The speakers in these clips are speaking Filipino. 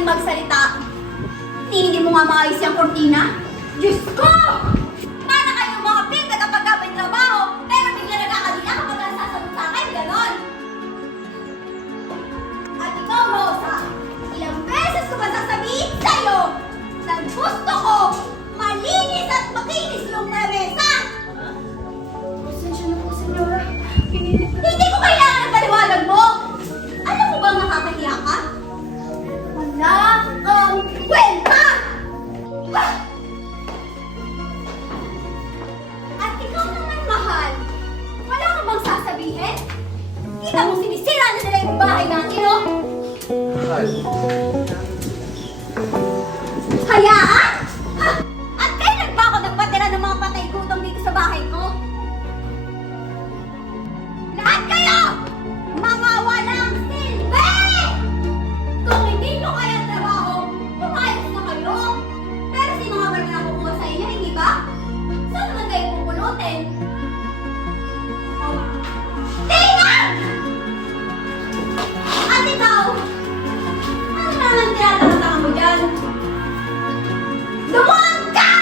magaling magsalita. Hindi mo nga maayos yung kortina? Diyos ko! Para kayong mga pinta kapag may trabaho, pero bigla nagkakadila kapag nasasagot sa akin, ganon. At ikaw, Rosa, ilang beses ko ba sasabihin sa'yo na gusto ko malinis at makinis yung mesa? Pasensya na po, senyora. Hindi ko kailangan ng paliwanag mo! Alam mo bang nakakahiya ka? Wala kang kwenta! At ikaw naman, mahal, wala kang bang sasabihin? Kita mo sinisira na nila yung bahay natin, no? Hayaan? Ha? At kailan ba ako nagpatira ng mga patay gutom dito sa bahay ko? Lahat kayo! Mga walang silbi! Kung hindi nyo kaya trabaho, pumayos na kayo. Pero sino nga ba rin nakukuha sa inyo, hindi ba? Saan naman kayo pupulutin? Tingnan! At ikaw, ano naman tinatangatanga mo dyan? Lumuhod ka!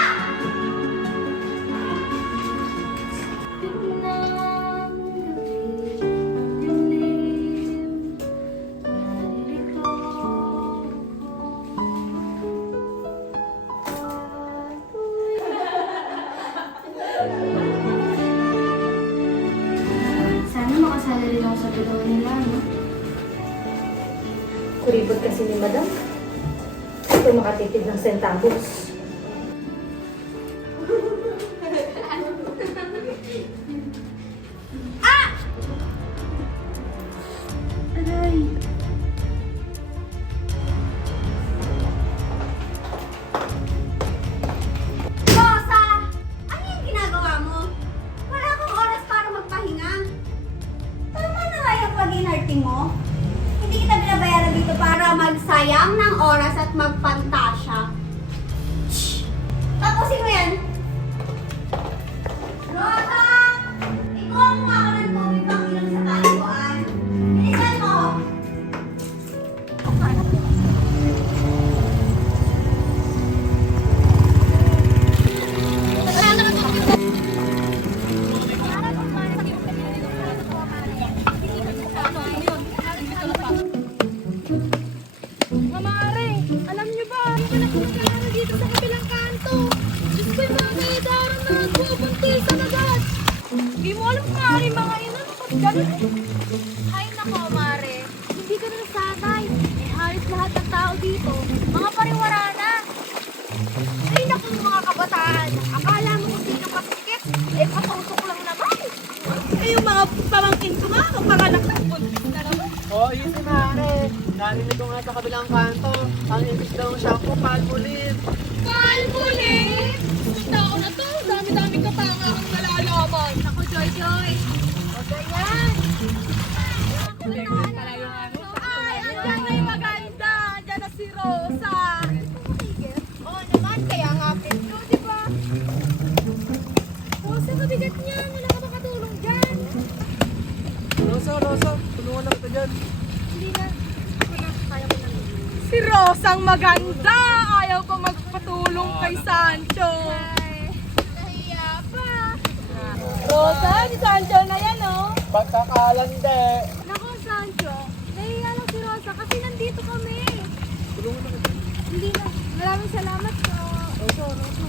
Sana makasala rin ako sa tulong nila, no? Kuribot kasi ni Madam. Ito makatipid ng centavos. Aray. Rosa! Ano yung ginagawa mo? Wala kang oras para magpahinga. Tama na nga yung pag-inarte mo. Hindi kita binabayaran dito para magsayang ng oras at magpantasya. Shhh! Tapusin mo yan! Rosa! Ikuha mo nga ako ng tubig pang inom sa kalikuan. Bilisan mo! Mamare, alam niyo ba, hindi ka na pinag-aaral dito sa kabilang kanto. Diyos ko, yung mga naidaran na bubuntisan agad. Hindi mo alam kung ano yung mga yun, ano ba't ganun? Ay nako, Mare, hindi ka na nasanay. Eh, halos lahat ng tao dito, mga pariwara na. Ay naku, mga kabataan, akala mo kung sino kasikip, eh patutok lang naman. Eh, yung mga pamangkin ko nga, panganak ng buntis na naman. Oo, easy mare. Narinig ko nga sa kabilang kanto. Ang English daw ng shampoo, Palmolive. Palmolive! Punta ako na to. Dami-dami ka pa nga akong nalalaman. Ako, Joy Joy. Huwag ganyan. Ay, andyan na yung maganda. Andyan na si Rosa. Oo naman, kaya nga pito, di ba? Rosa, kabigat niya. Wala ka makatulong dyan. Rosa, Rosa, tulungan na kita dyan. Hindi na. Ako na, kaya ko na. Si Rosang maganda! Ayaw pa magpatulong kay Sancho. Ay, nahiya pa. Rosa, si Sancho na yan, oh. Pagkakalande. Nako, Sancho. Nahiya lang si Rosa kasi nandito kami. Tulungan na kita. Hindi na. Maraming salamat po. Rosa, Rosa.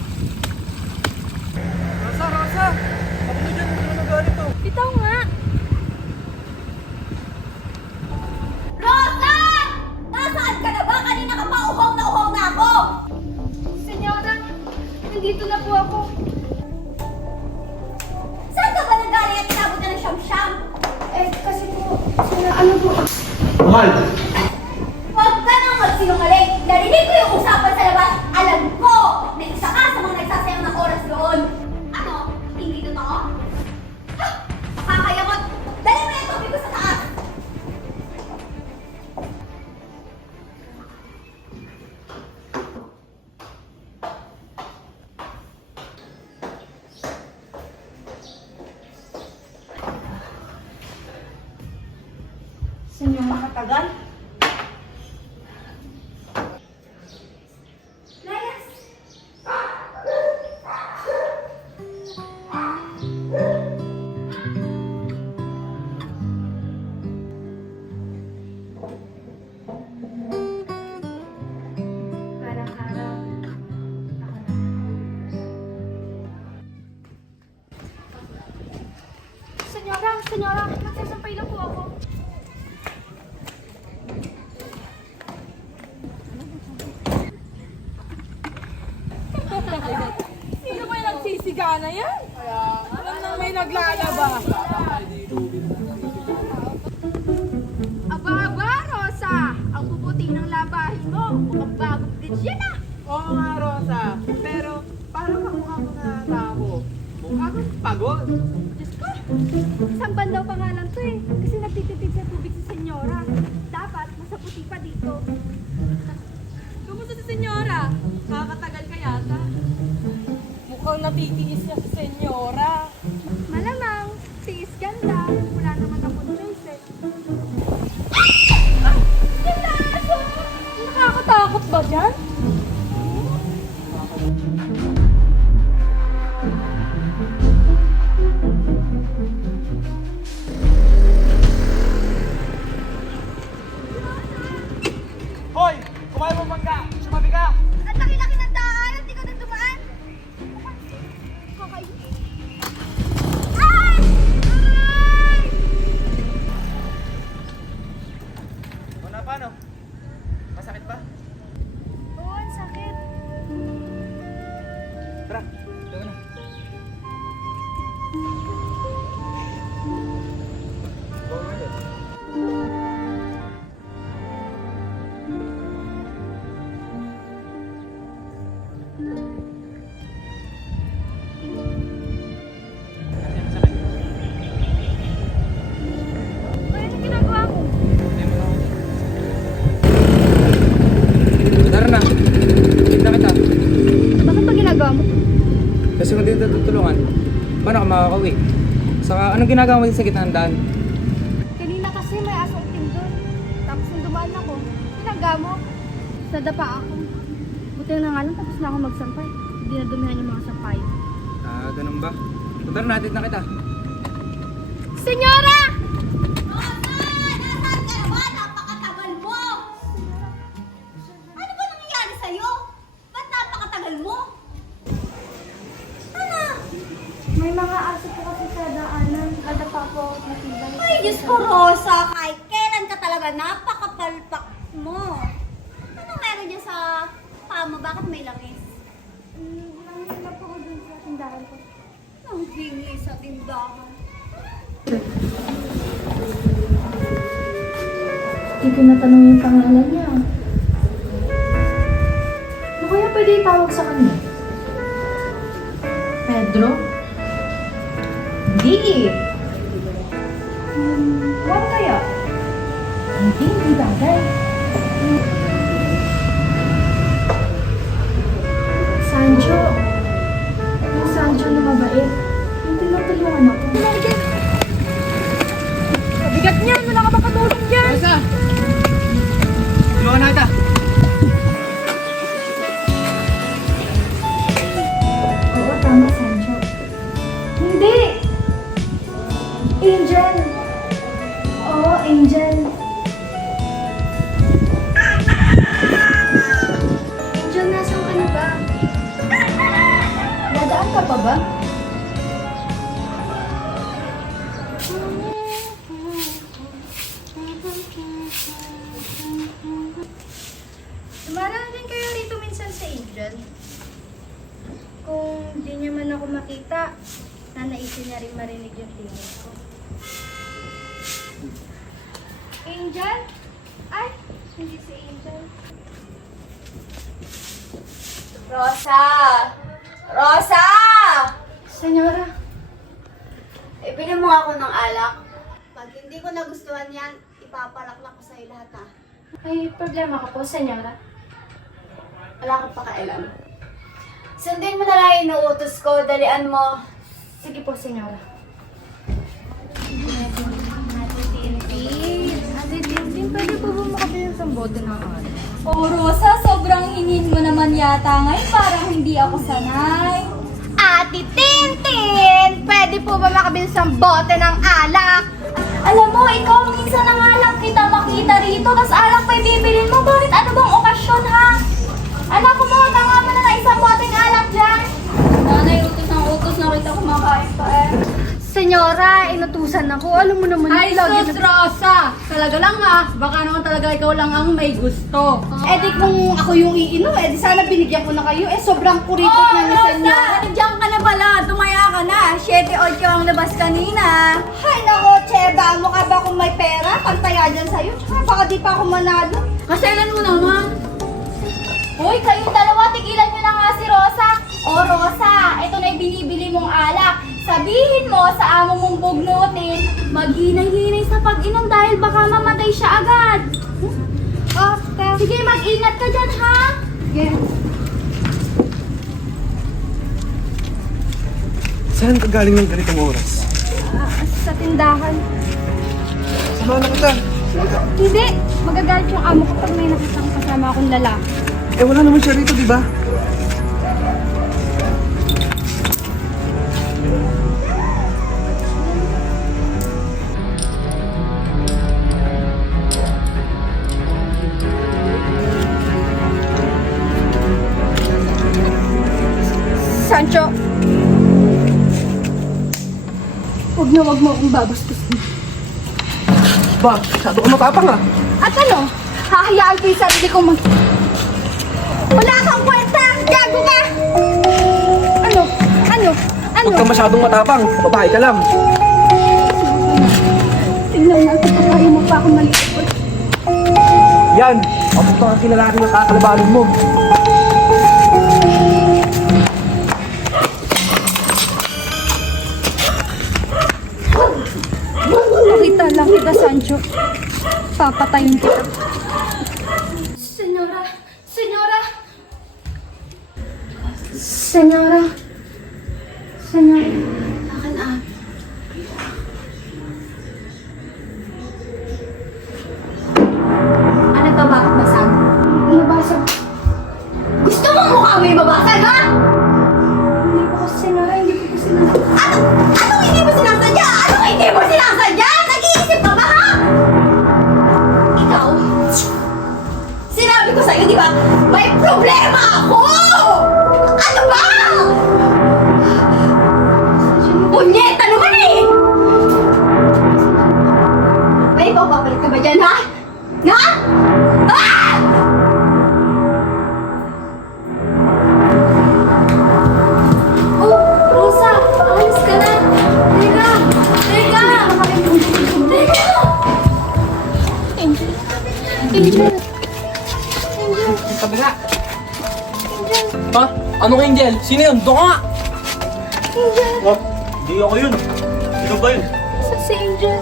Rosa, Rosa. Ano na dyan? Ano na ganito? Bitaw nga. Rosa! Nasaan ka na ba? Kanina ka pa uhaw na ako! Senyora, nandito na po ako. Saan ka ba nagaling at inabot ka ng siyam-siyam? Eh, kasi po, ano po? Mahal! Huwag ka nang magsinungaling! Narinig ko yung usapan sa labas! Alam ko na isa ka sa mga nagsasayang ng oras doon! Ano? Hindi totoo? Ha! Kakayamot! Dali mo yung tubig ko sa taas! Senyor makatagal? Senyora, nagsasampay lang po ako. Sino ba yung nagsisigana yan? Alam nang may naglalaba. Aba, Rosa! Ang puputi ng labahin mo. Mukhang bagong bitch yan ah! Oo nga, Rosa. Pero, parang kamukha mo na tao. Mukha kang pagod. Diyos ko! Isang bandaw pa nga lang to eh. Kasi nagtitipid sa tubig si Senyora. Dapat, masaputi pa dito. Kumusta si Senyora? Kakatagal ka yata. Mukhang natitiis niya si Senyora. Malamang, tiis ganda. Wala naman akong choice eh. Nakakatakot ba dyan? Hoy! Kumain mo bangka! Sumabi ka! Ang laki-laki ng daan. Hindi ko na dumaan. Kakay. Ay! Ay! O na, paano? Masakit ba? Oo, ang sakit. Tara, doon na. Ay, ano ginagawa mo? Tara na. Kita kita. Bakit ba ginagawa mo? Kasi kung dito tutulungan, paano ka makakauwi? Saka anong ginagawa mo din sa gitna ng daan? Kanina kasi may assaulting doon. Tapos nung dumaan ako, tinangga mo. Nadapa ako. Buti na nga lang tapos na ako magsampay. Hindi na dumihan yung mga sampay. Ah, ganun ba? Tara na, hatid na kita. Senyora! Rosa! Nasaan ka ba? Napakatagal mo! Ano ba nangyayari sa'yo? Ba't napakatagal mo? Ano? May mga aso po kasi sa daanan. Nadapa po ako matibay. Ay, Diyos ko, Rosa! Kahit kailan ka talaga napakapalpak mo. Ano meron dyan sa paa mo? Bakit may langis? Nangyayon po ako dun sa tindahan ko. Ang hingi sa tindahan. Hindi ko natanong yung pangalan niya. Ano kaya pwede itawag sa kanya? Pedro? Hindi. Juan kaya? Hindi bagay. Sancho. Yung Sancho na mabait. Yung tinutulungan ako. Kabigat niyan, wala ka makatulong dyan. Rosa! Tulungan na kita! Oo, tama, Sancho. Hindi! Angel! Oo, Angel. Angel, nasan ka na ba? Dadaan ka pa ba? Dumaraan din kayo rito minsan sa Angel. Kung di niya man ako makita, nanaisin niya rin marinig yung tingin ko. Angel? Ay, hindi si Angel. Rosa! Rosa! Senyora, Ibili mo ako ng alak. Pag hindi ko nagustuhan yan, ipapalaklak ko sa'yo lahat ha. may problema ka po, Senyora. Wala kang pakailan. Sundin mo na lang yung inuutos ko, dalian mo. Sige po, Senyora. Ate pwede po ba makabili ng bote ng alak? Oh, Rosa, sobrang hingin mo naman yata ngayon. Parang hindi ako sanay. Ate Tintin! Pwede po ba makabili ng bote ng alak? Alam mo, ikaw minsan na nga lang kita makita rito, tas alak pa bibilin mo. Bakit? Ano bang okasyon, ha? Anak, kumuha ka nga muna ng isang boteng alak dyan. Nanay, utos ng utos. Nakita ko kumakain pa eh. Senyora, inutusan ako. Alam mo naman Ay, lagi sus, Rosa! Talaga lang baka naman talaga ikaw lang ang may gusto. Eh di kung ako yung iinom, eh di sana binigyan ko na kayo. Eh sobrang kuripot na ni Senyor. Nandiyan ka na pala, tumaya ka na. 7-8 ang labas kanina. Hay nako, Cheba, mukha ba akong may pera? Pantaya dyan sa'yo. Tsaka baka di pa ako manalo. Kaselan mo naman. Hoy, kayong dalawa, tigilan nyo na nga si Rosa. O Rosa, ito na yung binibili mong alak. Sabihin mo sa amo mong bugnutin, maghinay-hinay sa pag-inom dahil baka mamatay siya agad. Sige, mag-ingat ka dyan, ha? Yes. Saan ka galing ng ganitong oras? sa tindahan. Samahan na kita. Hindi, magagalit yung amo ko pag may nakitang kasama akong lalaki. Eh wala naman siya rito, di ba? Sancho, wag mo akong babastusin. Ba, masyado ka matapang ah. At ano, hahayaan ko yung sarili kong Wala kang kwenta! Gago ka! Ano? Huwag ka masyadong matapang. Babae ka lang. Tingnan natin kung kaya mo pa akong maliit. Yan. Kapag pa ang kinalaki ng kakalabanin mo. Nakita lang kita, Sancho. Papatayin kita. Senyora, senyora. Senyora. Senyora. Akin ah. Ano to, bakit basag? Nabasag. Gusto mo mukha mo yung mabasag, ha? Hindi ko kasi, Senyora. Hindi ko kasi Anong hindi mo sinasadya? Anong hindi mo sinasadya? Nag-iisip ka ba, ha? Ikaw, sinabi ko sa'yo, di ba? May problema ako! Ano ba? Punyeta naman eh! May babalik ka ba dyan, ha? Ha? Ah! Oh, Rosa, alis ka na. Teka, teka. Teka. Angel. Sabi nga. Ha? Anong angel? Sino yun? Doon ka nga! Oh, hindi ako yun. Sino ba yun? Saan si Angel?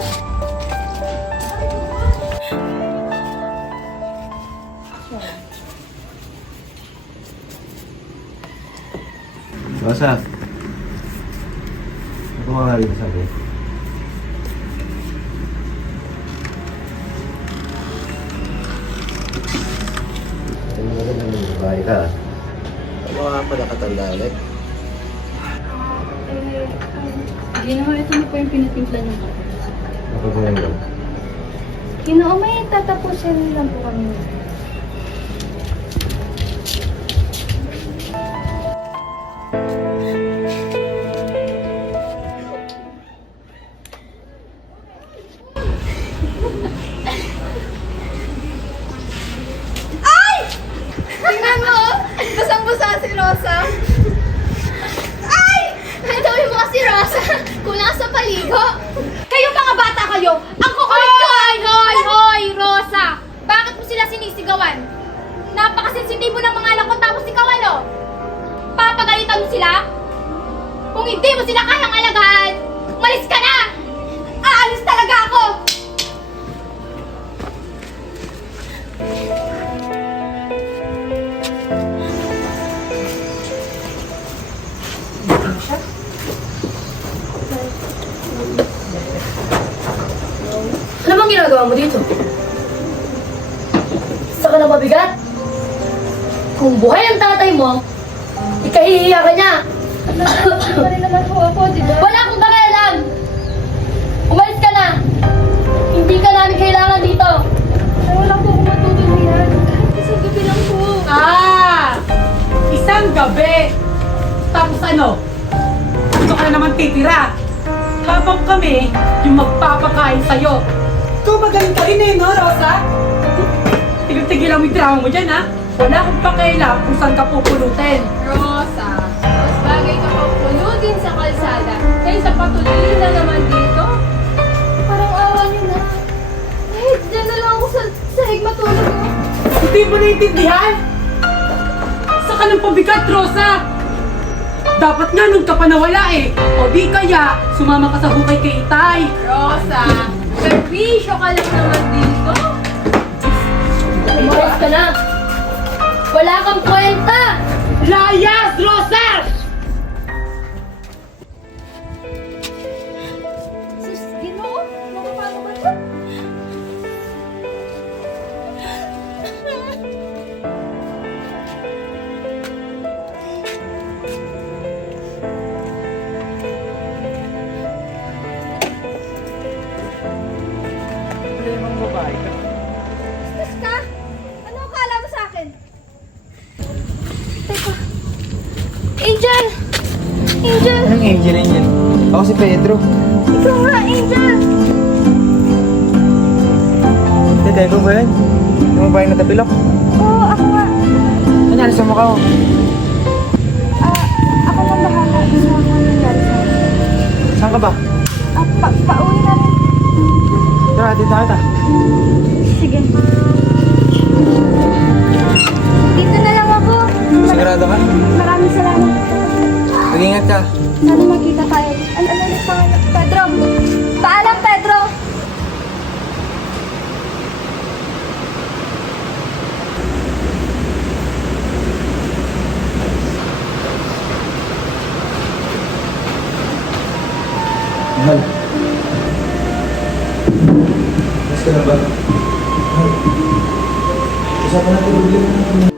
Rosa, ako nga rin sabi. Ano na rin naman babae ka? Ano nga pala katanda ulit? Ginawa, ito na po yung pinatimpla ng kape. Ako ko yun. Ginoo, may tatapusin lang po kami. Tingnan mo, basang-basa si Rosa. Ay! Ito yung mga si Rosa. Kulang sa paligo. Kayo mga bata kayo! Ang kukulit nyo! Hoy, Rosa! Bakit mo sila sinisigawan? Napakasensitibo ng mga anak ko tapos ikaw ano? Papagalitan mo sila? Kung hindi mo sila kayang alagaan, umalis ka na! Aalis talaga ako! Ano bang ginagawa mo dito? Sa ka na mabigat? Kung buhay ang tatay mo, ikahihiya ka niya. Pa rin naman po ako, di ba? Wala akong pakialam! Umalis ka na! Hindi ka namin kailangan dito! Ay, wala po akong matutuloyan. Kasi gabi lang po. Isang gabi. Tapos ano? Dito ka na naman titira. Habang sa'yo. Ikaw magaling ka rin eh, no, Rosa? Tigil-tigilan mo yung drama mo dyan, ha? Wala akong pakialam kung saan ka pupulutin. Rosa, mas bagay ka pang pulutin sa kalsada kaysa patuloy na naman dito. Parang awa niyo na. Kahit dyan na lang ako sa sahig matulog mo. Hindi mo naiintindihan? Saka ng pabigat, Rosa! Dapat nga nung ka pa nawala eh. O di kaya, sumama ka sa hukay kay Itay. Rosa, servisyo ka lang naman dito. Umayos ka na! Wala kang kwenta! Layas, Rosa! Sus, Ginoo, paano ba ito? Problemang babae ka. Sus ka? Ano akala mo sa akin? Teka. Angel! Angel! Anong Angel? Ako si Pedro. Ikaw nga, Angel! Teka, ikaw ba yan? Yung babae na tapilok? Oo, ako nga. Ano sa mukha mo? Ako lang bahala sa mga nangyari sa akin. Saan ka ba? Pauwi na rin. Tara, dito na kita. Sige. Dito na lang ako. Sigurado ka? Maraming salamat. Mag-ingat ka. Sana makita tayo. Ano ulit pangalan? Pedro! Paalam, Pedro! Mahal. Mas ka na ba? Mahal. Usapan natin problema natin.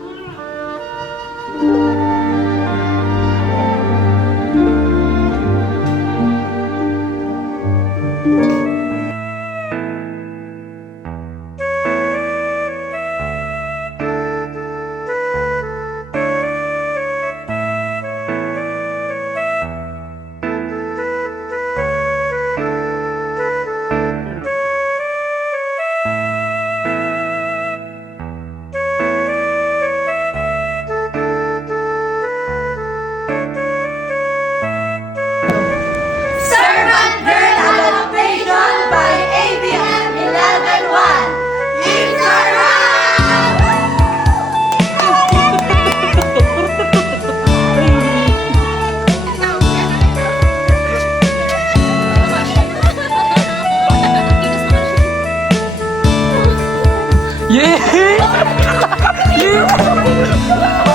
Servant Girl Adaptation by ABM 11-1. It's Yeah! Yeah!